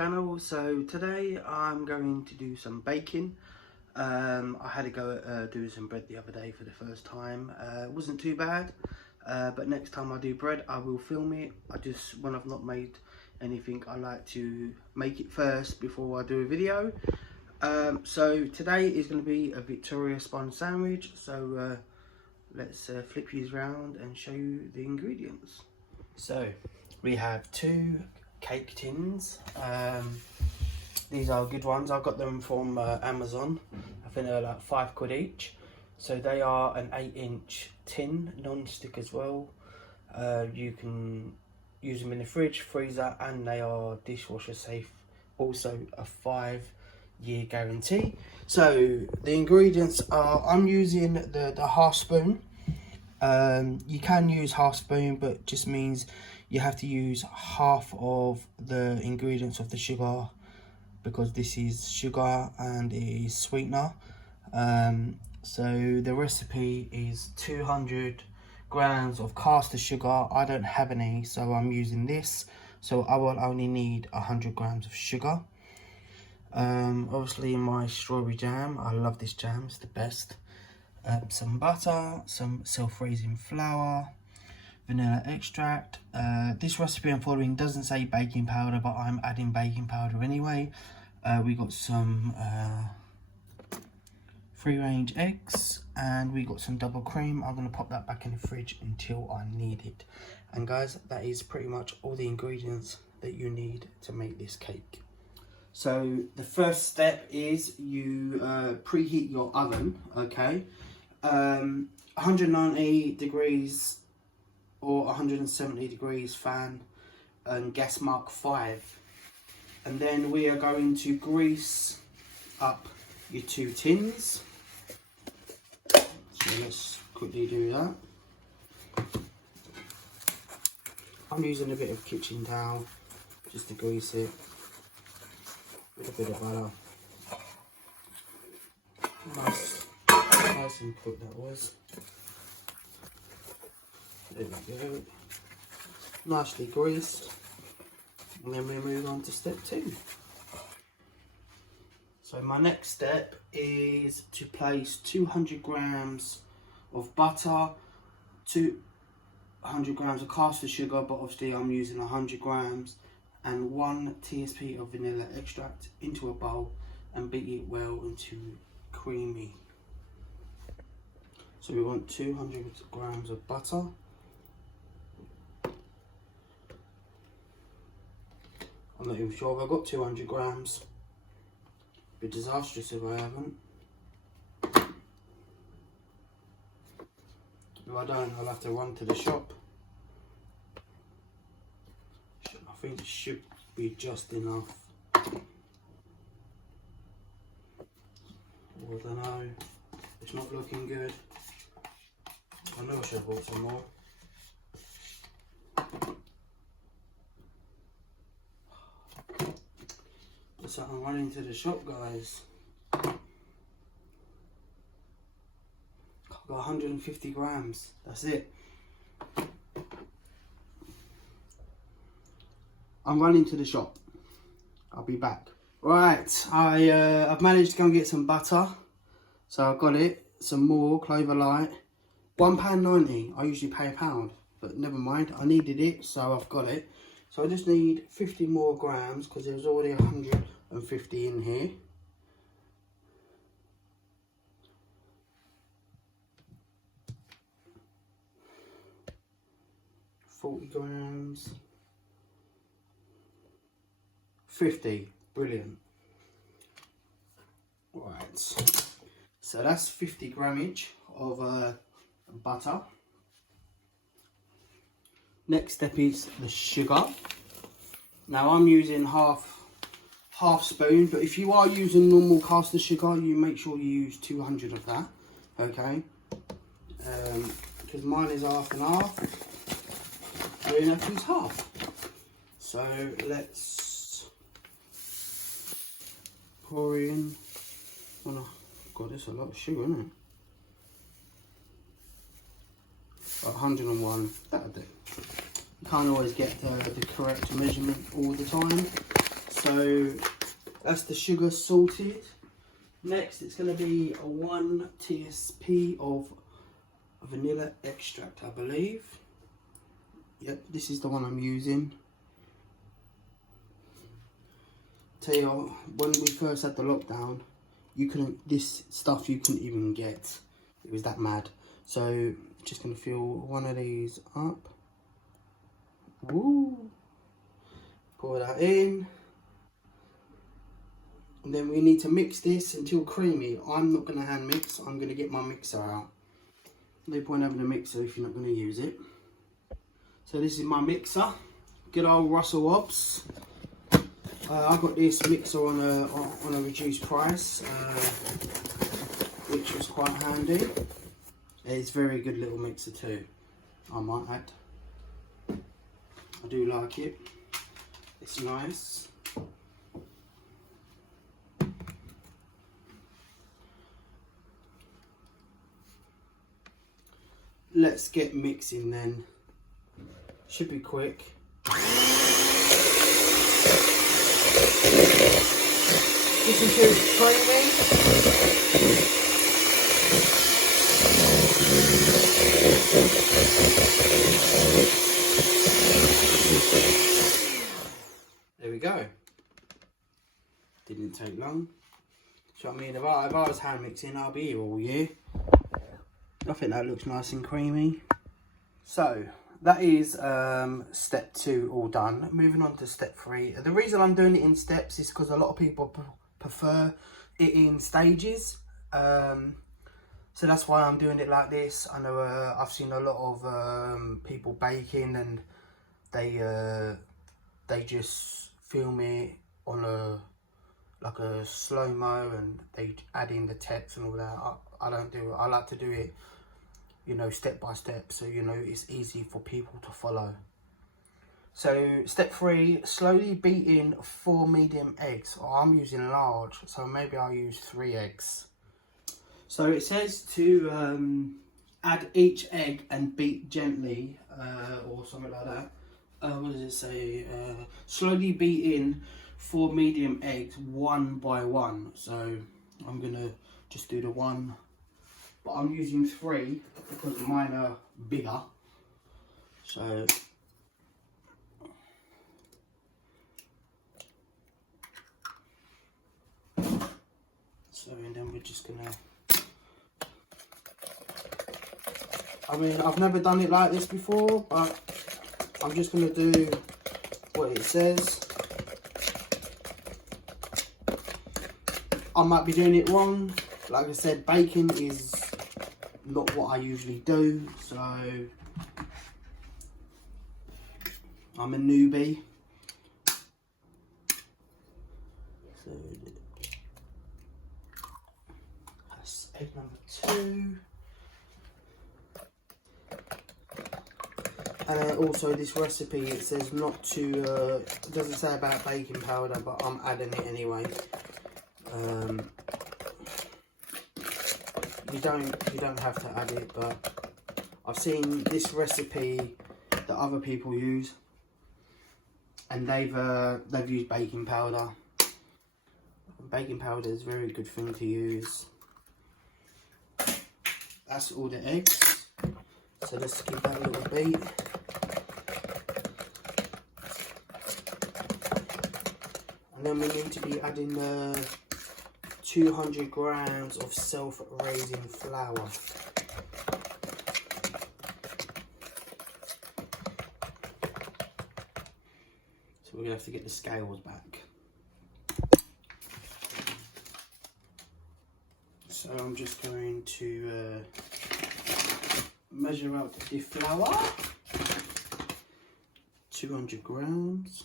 channel. So today I'm going to do some baking. I had to go do some bread the other day for the first time. It wasn't too bad, but next time I do bread I will film it. When I've not made anything, I like to make it first before I do a video. So today is going to be a Victoria sponge sandwich. So let's flip these around and show you the ingredients. So we have 2 cake tins. These are good ones. I got them from Amazon. I think they're like £5 each. So they are an 8-inch tin, non-stick as well. You can use them in the fridge, freezer, and they are dishwasher safe. Also a 5-year guarantee. So the ingredients are, I'm using the half spoon. You can use half spoon, but just means you have to use half of the ingredients of the sugar, because this is sugar and it is sweetener. So the recipe is 200 grams of caster sugar. I don't have any, so I'm using this. So I will only need 100 grams of sugar. Obviously my strawberry jam, I love this jam, it's the best. Some butter, some self-raising flour, vanilla extract. This recipe I'm following doesn't say baking powder, but I'm adding baking powder anyway. We got some free-range eggs, and we got some double cream. I'm going to pop that back in the fridge until I need it. And guys, that is pretty much all the ingredients that you need to make this cake. So the first step is you preheat your oven, okay? 190 degrees or 170 degrees fan and gas mark 5. And then we are going to grease up your 2 tins. So let's quickly do that. I'm using a bit of kitchen towel just to grease it with a bit of butter. Nice and quick that was. There we go. Nicely greased. And then we move on to step 2. So my next step is to place 200 grams of butter, 200 grams of caster sugar, but obviously I'm using 100 grams, and 1 TSP of vanilla extract into a bowl and beat it well until creamy. So we want 200 grams of butter. I'm not even sure if I've got 200 grams. It'd be disastrous if I haven't. If I don't, I'll have to run to the shop. I think it should be just enough. Oh, I don't know. It's not looking good. I know I should have bought some more. So I'm running to the shop, guys. I've got 150 grams. That's it. I'm running to the shop. I'll be back. Right, I've managed to go and get some butter. So I've got it. Some more Clover Light. £1.90. I usually pay £1, but never mind. I needed it, so I've got it. So I just need 50 more grams because there's already 150 in here. £40 grams. 50. Brilliant. Right. So that's 50 grammage of butter. Next step is the sugar. Now I'm using half spoon, but if you are using normal caster sugar, you make sure you use 200 of that, okay? Because mine is half and half. So you have half. So let's pour in. Oh no, God, there's a lot of sugar, isn't it? 101, that'll do. You can't always get the correct measurement all the time. So that's the sugar salted. Next, it's going to be a 1 TSP of vanilla extract, I believe. Yep, this is the one I'm using. Tell you, when we first had the lockdown, this stuff you couldn't even get. It was that mad. So just going to fill one of these up. Woo! Pour that in. And then we need to mix this until creamy. I'm not going to hand mix. I'm going to get my mixer out. No point having a mixer if you're not going to use it. So this is my mixer. Good old Russell Hobbs. I got this mixer on a reduced price, which was quite handy. It's a very good little mixer too, I might add. I do like it. It's nice. Let's get mixing then. Should be quick. This is too creamy. There we go. Didn't take long. So I mean, if I was hand mixing, I'll be here all year. I think that looks nice and creamy. So that is step 2 all done. Moving on to step 3. The reason I'm doing it in steps is because a lot of people prefer it in stages. So that's why I'm doing it like this. I know I've seen a lot of people baking, and they just film it on like a slow-mo, and they add in the text and all that. I don't do it. I like to do it, you know, step by step, so you know it's easy for people to follow. So step 3, slowly beat in 4 medium eggs. I'm using large, so maybe I'll use 3 eggs. So it says to add each egg and beat gently, or something like that. What does it say? Slowly beat in 4 medium eggs 1 by 1. So I'm gonna just do the 1, but I'm using 3 because mine are bigger. So and then we're just gonna, I mean, I've never done it like this before, but I'm just gonna do what it says. I might be doing it wrong. Like I said, baking is not what I usually do, so I'm a newbie. So that's egg number 2. And also this recipe, it says not to, it doesn't say about baking powder, but I'm adding it anyway. You don't have to add it, but I've seen this recipe that other people use, and they've used baking powder. Baking powder is a very good thing to use. That's all the eggs. So let's give that a little beat. And then we need to be adding the 200 grams of self-raising flour. So we're going to have to get the scales back. So I'm just going to measure out the flour. 200 grams.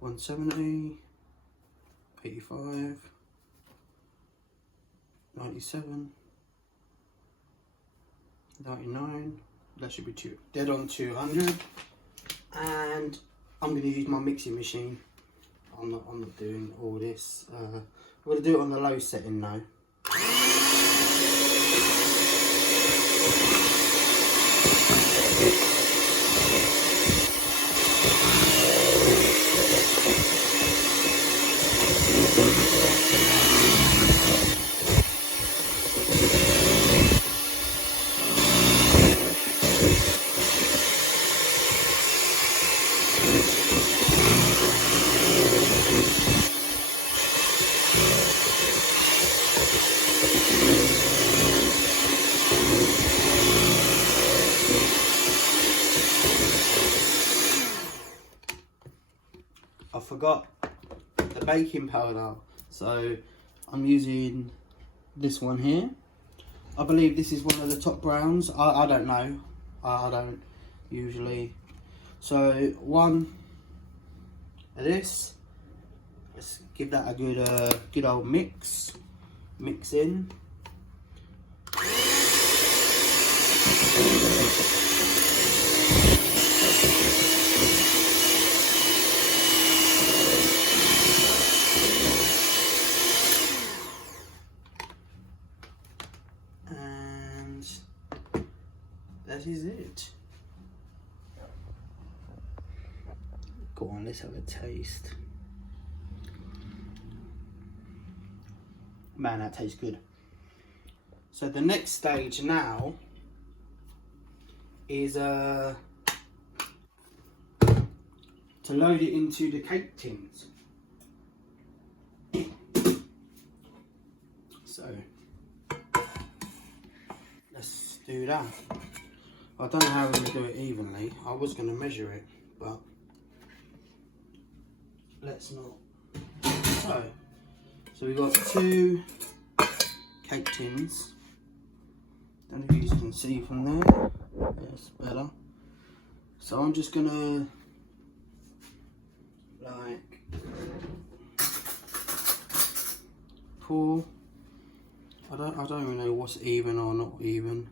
$170, 85, 97, 99. That should be dead on 200. And I'm going to use my mixing machine. I'm not doing all this. I'm going to do it on the low setting now. I forgot the baking powder, so I'm using this one here. I believe this is one of the top browns. I don't know. I don't usually. So one of this. Let's give that a good old mix. Mix in. And that is it. Go on, let's have a taste. Man, that tastes good. So the next stage now is to load it into the cake tins. So let's do that. I don't know how we're going to do it evenly. I was going to measure it, but let's not. So we've got 2 cake tins. Don't know if you can see from there. That's better. So I'm just gonna like pour. I don't even know what's even or not even.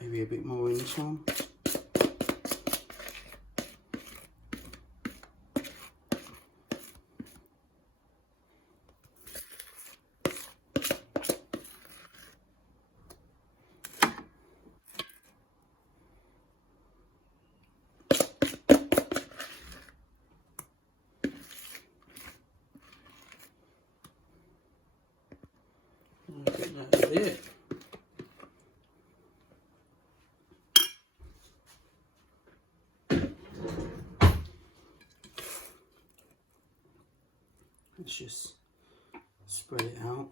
Maybe a bit more in this one. I think that's it. Let's just spread it out.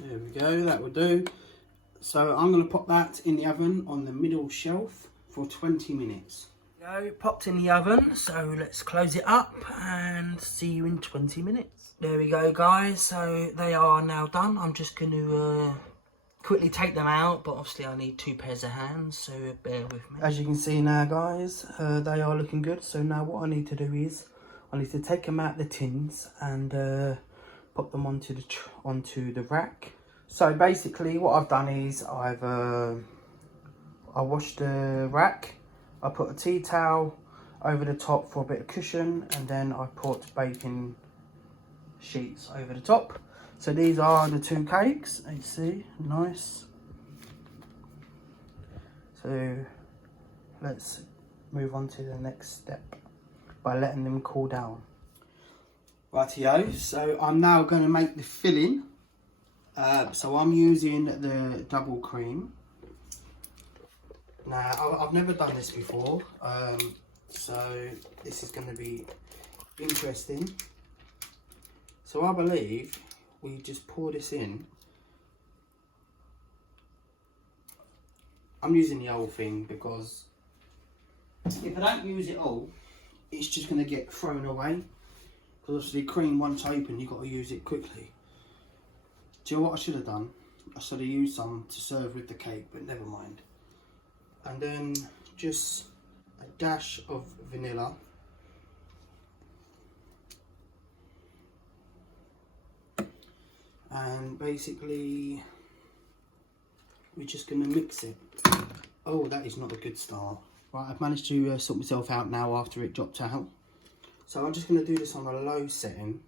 There we go, that will do. So I'm going to pop that in the oven on the middle shelf for 20 minutes. Go, popped in the oven, so let's close it up and see you in 20 minutes. There we go, guys, so they are now done. I'm just going to quickly take them out, but obviously I need 2 pairs of hands, so bear with me. As you can see now, guys, they are looking good. So now what I need to do is I need to take them out the tins and pop them onto the rack. So basically what I've done is I washed the rack, I put a tea towel over the top for a bit of cushion, and then I put baking sheets over the top. So these are the 2 cakes, you see, nice. So let's move on to the next step by letting them cool down. Rightio, so I'm now going to make the filling. So I'm using the double cream. Now, I've never done this before, so this is going to be interesting. So I believe we just pour this in. I'm using the whole thing because if I don't use it all, it's just going to get thrown away. Because obviously cream, once open, you've got to use it quickly. Do you know what I should have done? I should have used some to serve with the cake, but never mind. And then just a dash of vanilla. And basically, we're just going to mix it. Oh, that is not a good start. Right, I've managed to sort myself out now after it dropped out. So I'm just going to do this on a low setting.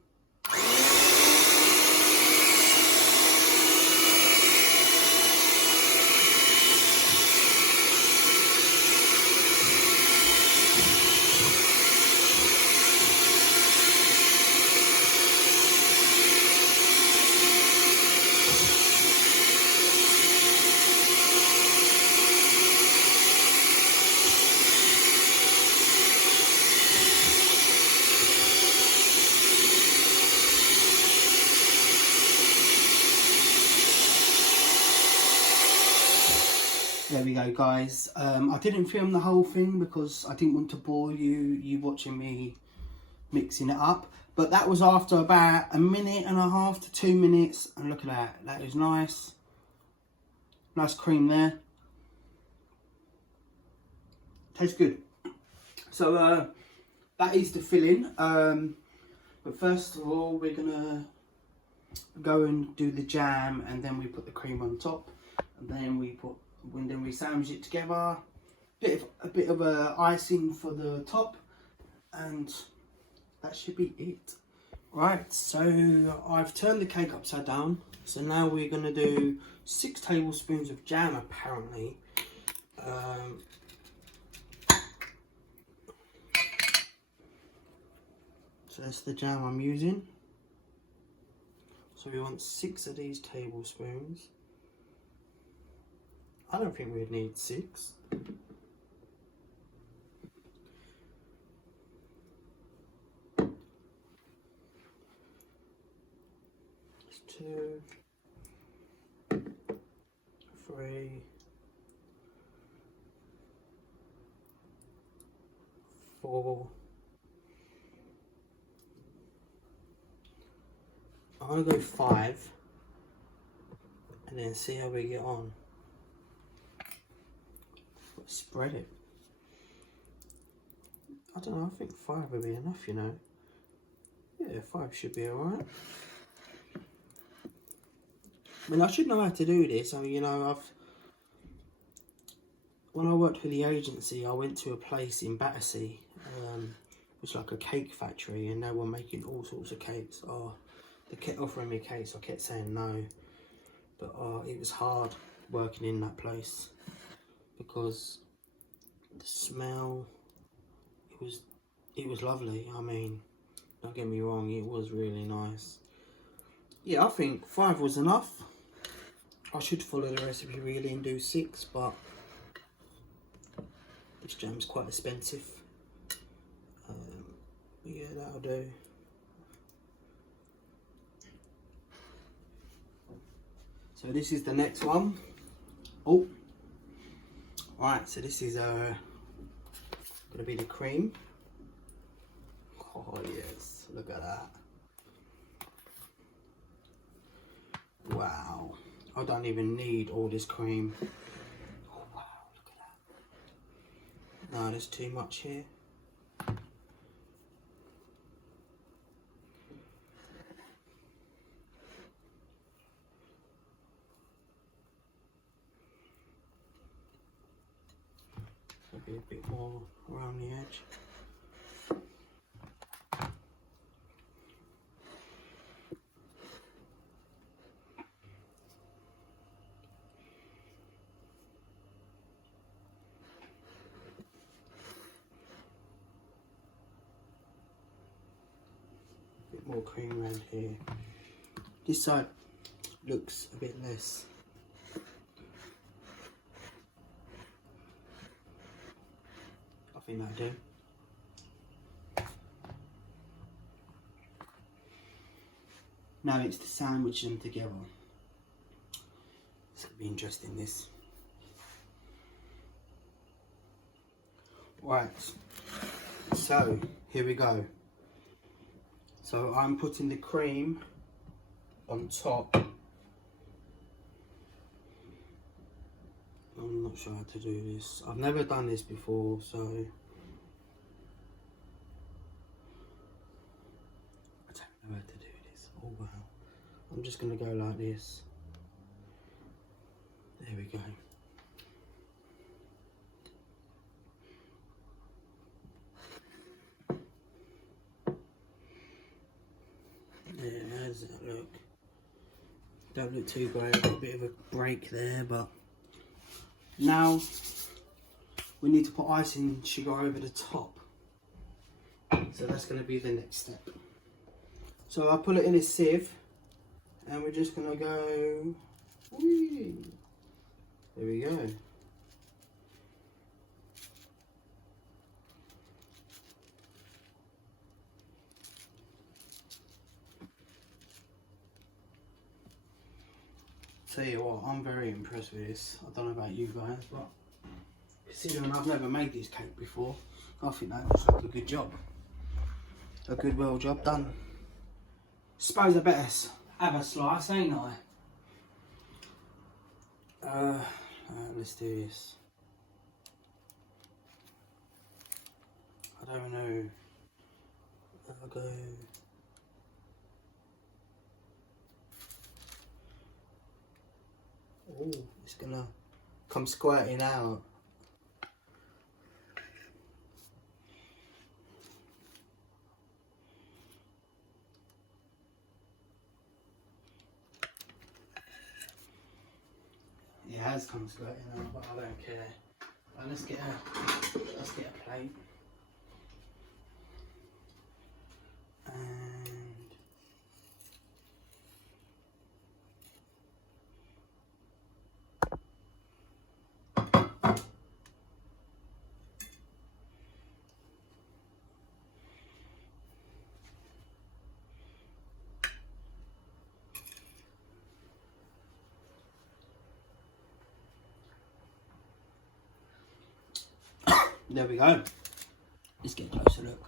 There we go, guys. I didn't film the whole thing because I didn't want to bore you watching me mixing it up. But that was after about 1.5 to 2 minutes. And look at that. That is nice. Nice cream there. Tastes good. So that is the filling. But first of all, we're going to go and do the jam. And then we put the cream on top. And then we sandwich it together, a bit of icing for the top, and that should be it. Right, so I've turned the cake upside down. So now we're going to do 6 tablespoons of jam, apparently. So that's the jam I'm using. So we want 6 of these tablespoons. I don't think we'd need 6. It's 2, 3, 4. I'm gonna go 5, and then see how we get on. Spread it. I don't know, I think 5 would be enough, you know. Yeah, 5 should be alright. I mean, I should know how to do this. I mean, you know, when I worked for the agency, I went to a place in Battersea, which is like a cake factory, and they were making all sorts of cakes. Oh, they kept offering me cakes, I kept saying no. But it was hard working in that place, because the smell, it was lovely. I mean, don't get me wrong, it was really nice. Yeah, I think 5 was enough. I should follow the recipe really and do 6, but this jam's quite expensive. Yeah, that'll do. So this is the next one. Oh, right. So this is gonna be the cream. Oh yes, look at that. Wow, I don't even need all this cream. Oh wow, look at that. No, there's too much here. Maybe a bit more around the edge. More cream around here. This side looks a bit less. I think that'll do. Now it's to sandwich them together. It's gonna be interesting, this. Right, so here we go. So I'm putting the cream on top. I'm not sure how to do this. I've never done this before, so I don't know how to do this. Oh wow. I'm just gonna go like this. There we go. Yeah, how does that look? Don't look too great, I've got a bit of a break there, but now we need to put icing sugar over the top. So that's going to be the next step. So I'll put it in a sieve and we're just going to go, whee. There we go. Tell you what, I'm very impressed with this. I don't know about you guys, but considering I've never made this cake before, I think that looks like a good job. A good well job done. Suppose I better have a slice, ain't I? Let's do this. I don't know. I'll go. Oh, it's gonna come squirting out. It has come squirting out, but I don't care. Right, let's get a plate. And there we go. Let's get a closer look.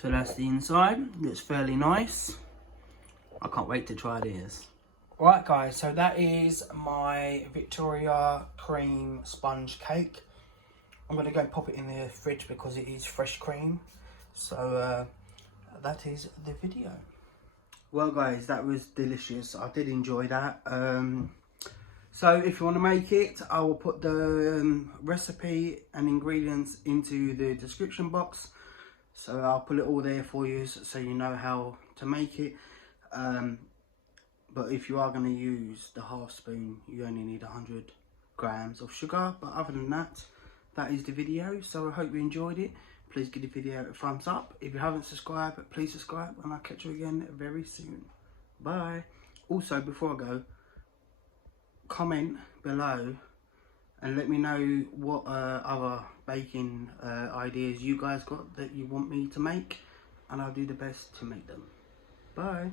So that's the inside. Looks fairly nice. I can't wait to try this. Right guys, so that is my Victoria cream sponge cake. I'm going to go and pop it in the fridge because it is fresh cream. So that is the video. Well guys, that was delicious. I did enjoy that. So if you want to make it, I will put the recipe and ingredients into the description box. So I'll put it all there for you so you know how to make it. But if you are going to use the half spoon, you only need 100 grams of sugar. But other than that, that is the video. So I hope you enjoyed it. Please give the video a thumbs up. If you haven't subscribed, please subscribe. And I'll catch you again very soon. Bye. Also, before I go, comment below and let me know what other baking ideas you guys got that you want me to make. And I'll do the best to make them. Bye.